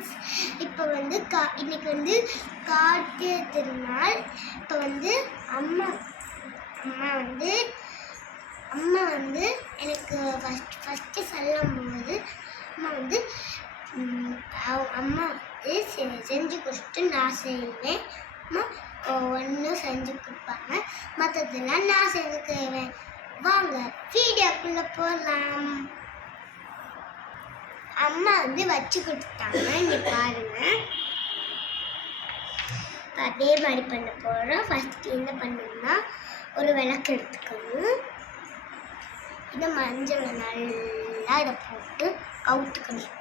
Friends, இப்போ வந்து இன்னைக்கு வந்து கார்த்திகை திருநாள். இப்போ வந்து அம்மா வந்து எனக்கு ஃபஸ்ட்டு சொல்லும்போது அம்மா செஞ்சு கொடுத்துட்டு நான் செய்வேன். அம்மா ஒன்றும் செஞ்சு கொடுப்பாங்க, மற்றதெல்லாம் நான் செஞ்சுக்குவேன். வாங்க வீடியோக்குள்ளே போகலாம். அம்மா வந்து வச்சு கொடுத்தாங்க, இங்கே பாருங்க. அதே மாதிரி பண்ண போகிறோம். ஃபஸ்ட்டு என்ன பண்ணணும்னா, ஒரு விளக்கு எடுத்துக்கணும். இந்த மஞ்சளை நல்லா இதை போட்டு கவுத்துக்கணும்.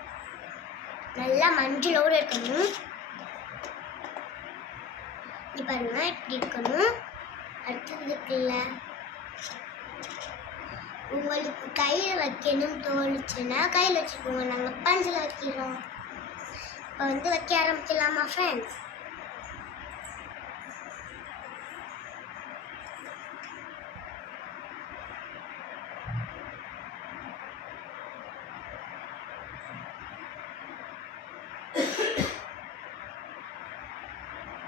நல்லா மஞ்சளோடு இருக்கணும். இப்படி பாருங்க, இப்படி இருக்கணும். அடுத்தது இருக்குல்ல, உங்களுக்கு கையில் வைக்கணும்னு தோணுச்சுன்னா கையில் வச்சுக்கோங்க. நாங்கள் பஞ்சில் வைக்கிறோம். இப்போ வந்து வைக்க ஆரம்பிக்கலாமா ஃப்ரெண்ட்ஸ்?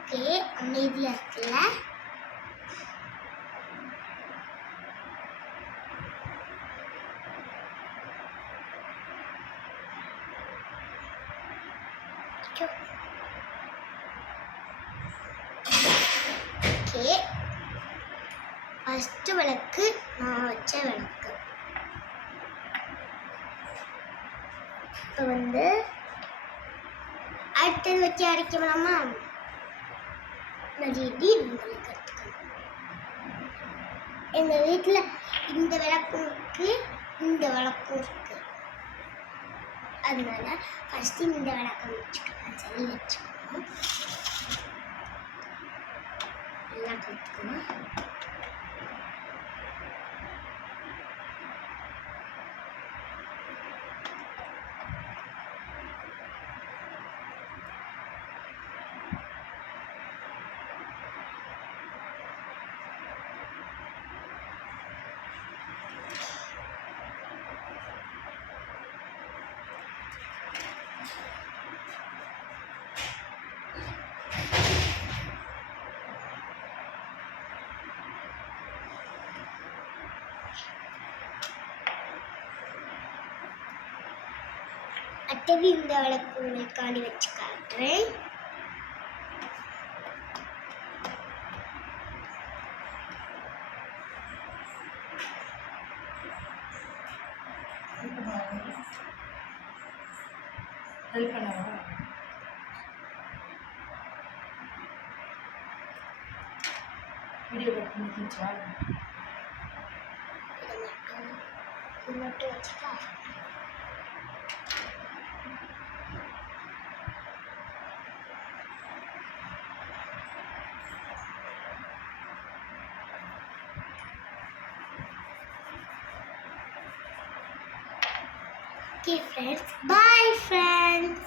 ஓகே, அமைதியாக இருக்குல்ல? ஓகே, ஃபஸ்ட்டு விளக்கு நான் வச்ச விளக்கு. இப்போ வந்து அடுத்தது வச்சு அரைக்கலாமா? ரெடி, உங்களுக்கு எடுத்துக்கணும். எங்கள் வீட்டில் இந்த விளக்கும் இருக்கு, இந்த விளக்கும் இருக்கு. அதனால ஃபஸ்ட்டு இந்த விளக்கம் வச்சுக்கலாம். சரி, வச்சுக்கணும். எல்லாம் கற்றுக்கணும். அடுத்தது இந்த விளக்கு உங்களுக்காண்டி வச்சு காட்டுறேன். இது மட்டும் வச்சுட்டா okay friends, bye friends.